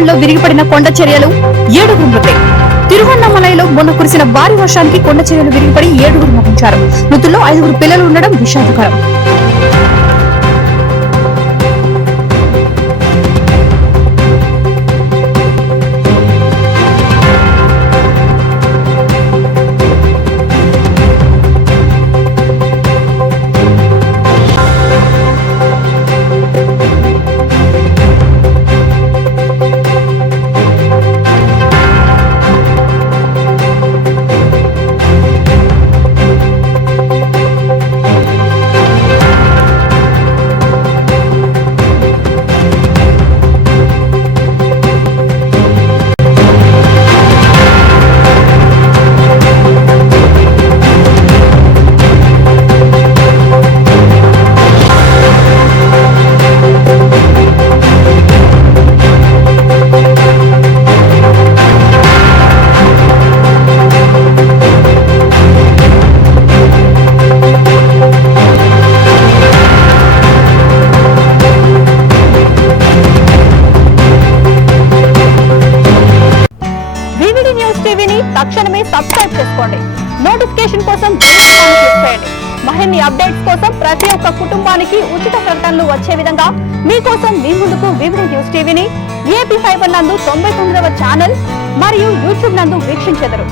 తమిళనాడులో విరిగిపడిన కొండ చర్యలు 7 మృతి. తిరువన్నమలైలో మొన్న కురిసిన భారీ వర్షానికి కొండ చర్యలు విరిగిపడి 7 మరణించారు. మృతుల్లో 5 పిల్లలు ఉండడం విషాదకరం. టీవీని తక్షణమే సబ్స్క్రైబ్ చేసుకోండి. నోటిఫికేషన్ కోసం క్లిక్ చేయండి. మరిన్ని అప్డేట్స్ కోసం ప్రతి ఒక్క కుటుంబానికి ఉచిత ప్రకటనలు వచ్చే విధంగా మీకోసం మీ ముందుకు వివిడి న్యూస్ టీవీని AP ఫైబర్ నందు 99వ ఛానల్ మరియు యూట్యూబ్ నందు వీక్షించెదరు.